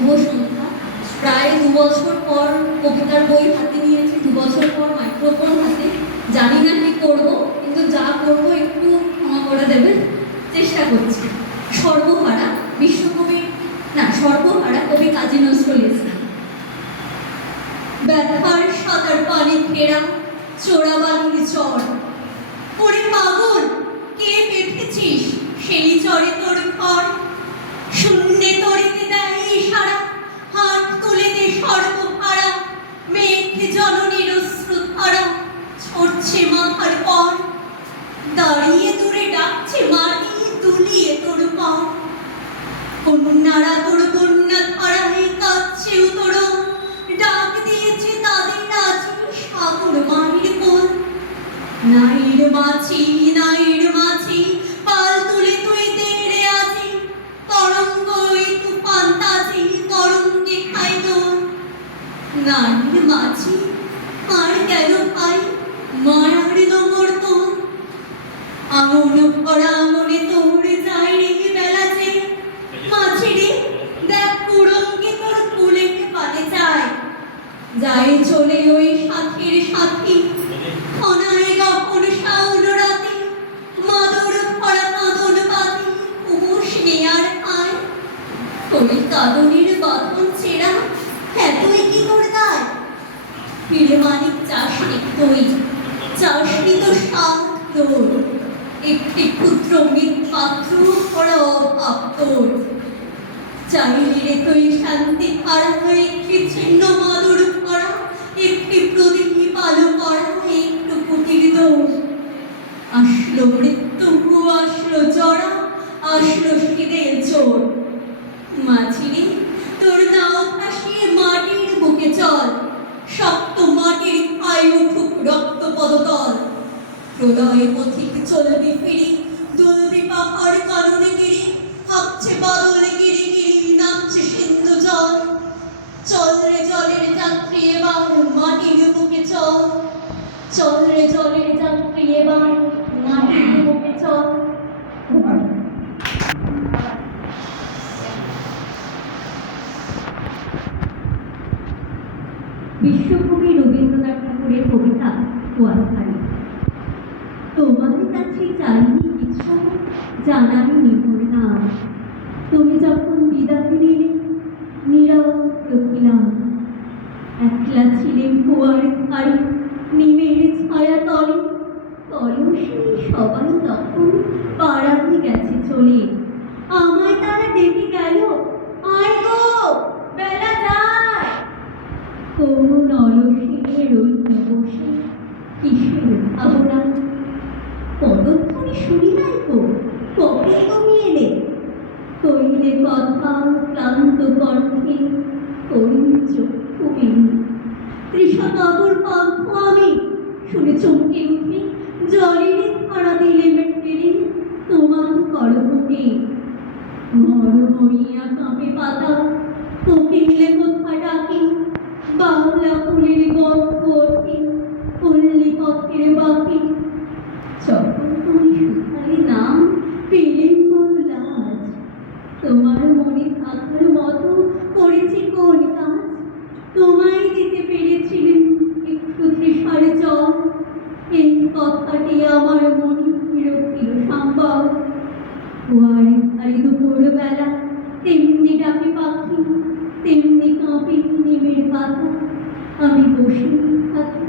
শুভ সন্ধ্যা প্রায় দু বছর পর কবিতার বই হাতে নিয়েছি, দু বছর পর মাইক্রোফোন হাতে। জানি না কি করব, কিন্তু যা করব একটু ক্ষমা করে দেবেন, চেষ্টা করছি। সর্বহারা বিশ্বকবি, না, সর্বহারা কবি কাজী নজরুল ইসলাম। ব্যথার সাঁতার পানি ফেরা, চোরাবালির চর ওরে পাগল কে পেঠেছিস সেই চরে তোর ঘর শূন্যে তরিতে দেয় ইশারা হাত তুলে দে সর্বহারা মেঘ জননীর অশ্রুধারা ছড়ছে মাথার পর। দাঁড়িয়ে দূরে ডাকছে মাটি তুলিয়ে তোর পর। কন্যারা তোর কন্যা ধরায় কাচ্ছে উতর। ডাক দিয়েছে তাদের আজি সাগর মায়ের কোল। নাইর মাছি নাইর মাছি, পাল তুলে তুই দেড়ে আছি। তরঙ্গ ওই তুফান তাজি, তরঙ্গে খাই তোর নাইর মাছি, আর গেল ভাই মায়ার দমর তোর আমন মনে তোর যায় রে বেলাতে মাছি রে দেখ কুড়ঙ্গে তোর কুলে পালে যায় চলে ওই সাথীর রাতে। মাদর ভরা কাঁদন পাতি কুমুস নেয়ার পায়। ওই কাঁদনের বাঁধন ছেঁড়া এতই কি করে দায় ফিরে মানিক চাষনি তুই। চাষনি তো সাত একটি ক্ষুদ্র মৃৎপাত্র ভরা অভাব তোর চাইলে রে তুই শান্তি হারা হয়ে একটি ছিন্ন মাদুর ভরা, একটি প্রদীপ আলো করা একটু কুটির দোষ। আসলো মৃত্যু, আসলো জরা, আসলো শীতের চোর প্রলয় পথিক চলবে ফিরি? দুলবে পাহাড়, কারণে গিরি কাঁপছে বাদলে গিরি গিরি নাচছে সিন্ধু জল। চল রে জলের যাত্রী, এবার মাটির বুকে চল। চল রে জলের যাত্রী, এবার মাটির বুকে চল। বিশ্বকবি রবীন্দ্রনাথ ঠাকুরের কবিতা কুয়াশারি। তোমার কাছে চাইনি কিছু জানানি নিপুর নাম তুমি যখন বিদায় নিলে নীরব রহিলাম। একলা ছিলেন কুয়ার ধারে নিমের ছায়া তলে। কলসী সবাই তখন পাড়াতে গেছে চলে। আমায় তারা ডেকে গেল, আয় গো, বেলা যায়। করুণ অলসীনে রইল বসে কিসের ভাবনা? পদধ্বনি শুনি নাই তো কবে তুমি এলে কইলে কথা ক্লান্ত কণ্ঠে করুণ চক্ষু মেরু তৃষানগর পান্থ আমি, শুনে চমকে উঠে জলের ধরা দিলে মেটেরে তোমার করবকে মরমরিয়া কাঁপে পাতা, কোকিলে কোথা ডাকে? বাংলা ফুলের গন্ধ ওঠে পল্লী পথের বাকি যখন তুমি শুধালে নাম পেলেন কোন লাজ তোমার মনে থাকার মতো করেছি কোন কাজ? তোমায় দিতে পেরেছিলেন একটু তৃষার জল। এই কথাটি আমার মনে বিরক্তির সম্ভব। ধারে দুপুরবেলা তেমনি ডাকে পাখি, তেমনি কাঁপে নিমের পাতা। আমি বসে থাকি।